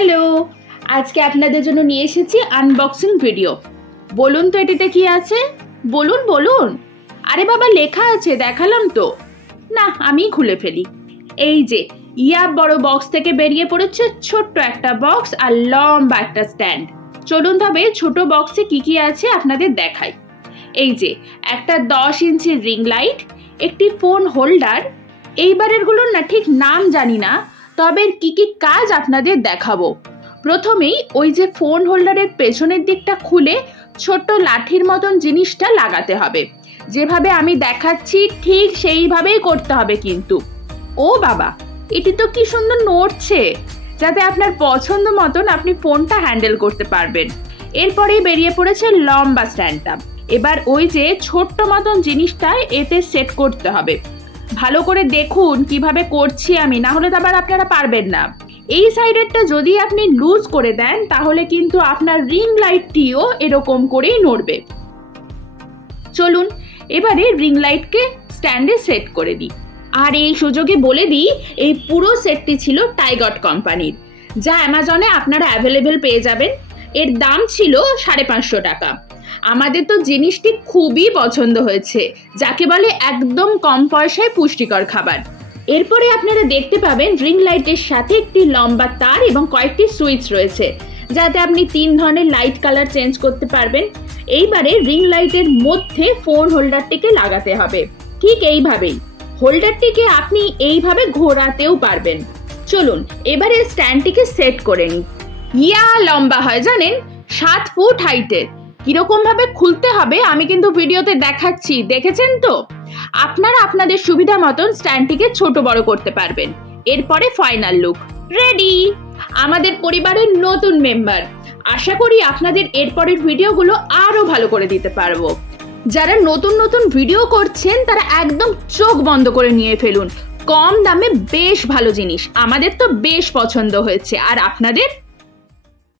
Hello, আজকে আপনাদের জন্য নিয়ে এসেছি আনবক্সিং ভিডিও। বলুন তো এটিতে কি আছে? বলুন বলুন। আরে বাবা, লেখা আছে, দেখালাম তো। না, আমি খুলে ফেলি। এই যে ইয়া বড় বক্স থেকে বেরিয়ে পড়েছে ছোট্ট একটা বক্স আর লম্বা একটা স্ট্যান্ড। চলুন তবে ছোট বক্সে কি কি আছে আপনাদের দেখাই। এই যে একটা 10 ইঞ্চির রিং লাইট, একটি ফোন হোল্ডার। এইবারেরগুলোর না ঠিক নাম জানি না, তবে কি কি কাজ আপনাদের দেখাবো। প্রথমেই ওই যে ফোন হোল্ডারের পেছনের দিকটা খুলে ছোট্ট লাঠির মতন জিনিসটা লাগাতে হবে। যেভাবে আমি দেখাচ্ছি ঠিক সেইভাবেই করতে হবে কিন্তু। ও বাবা, এটি তো কি সুন্দর নড়ছে, যাতে আপনার পছন্দ মতন আপনি ফোনটা হ্যান্ডেল করতে পারবেন। এরপরেই বেরিয়ে পড়েছে লম্বা স্ট্যান্ডটা। এবার ওই যে ছোট্ট মতন জিনিসটা এতে সেট করতে হবে। ভালো করে দেখুন কিভাবে করছি আমি, না হলে তো আবার আপনারা পারবেন না। এই সাইডেরটা যদি আপনি লুজ করে দেন তাহলে কিন্তু আপনার রিং লাইটটিও এরকম করেই নড়বে। চলুন এবারে রিং লাইটকে স্ট্যান্ডে সেট করে দিই। আর এই সুযোগে বলে দিই, এই পুরো সেটটি ছিল টাইগট কোম্পানির, যা অ্যামাজনে আপনারা অ্যাভেলেবেল পেয়ে যাবেন। এর দাম ছিল 550 টাকা। আমাদের তো জিনিসটি খুবই পছন্দ হয়েছে, যাকে বলে একদম কম পয়সায় পুষ্টিকর খাবার। এরপরে আপনারা দেখতে পাবেন রিং লাইটের সাথে একটি লম্বা তার এবং কয়েকটি সুইচ রয়েছে, যাতে আপনি 3 ধরনের লাইট কালার চেঞ্জ করতে পারবেন। এইবারে রিং লাইটের মধ্যে ফোন হোল্ডারটিকে লাগাতে হবে, ঠিক এইভাবেই। হোল্ডারটিকে আপনি এইভাবে ঘোরাতেও পারবেন। চলুন এবারে স্ট্যান্ডটিকে সেট করে নিই। ইয়া লম্বা হয় জানেন, 7 ফুট হাইটের। কিরকম ভাবে খুলতে হবে আমি কিন্তু ভিডিওতে দেখাচ্ছি, দেখেছেন তো? আপনারা আপনাদের সুবিধা মতন স্ট্যান্ডটিকে ছোট বড় করতে পারবেন। এরপরে ফাইনাল লুক রেডি। আমাদের পরিবারের নতুন মেম্বার। আশা করি আপনাদের এরপরের ভিডিওগুলো আরো ভালো করে দিতে পারবো। যারা নতুন নতুন ভিডিও করছেন তারা একদম চোখ বন্ধ করে নিয়ে ফেলুন। কম দামে বেশ ভালো জিনিস, আমাদের তো বেশ পছন্দ হয়েছে। আর আপনাদের?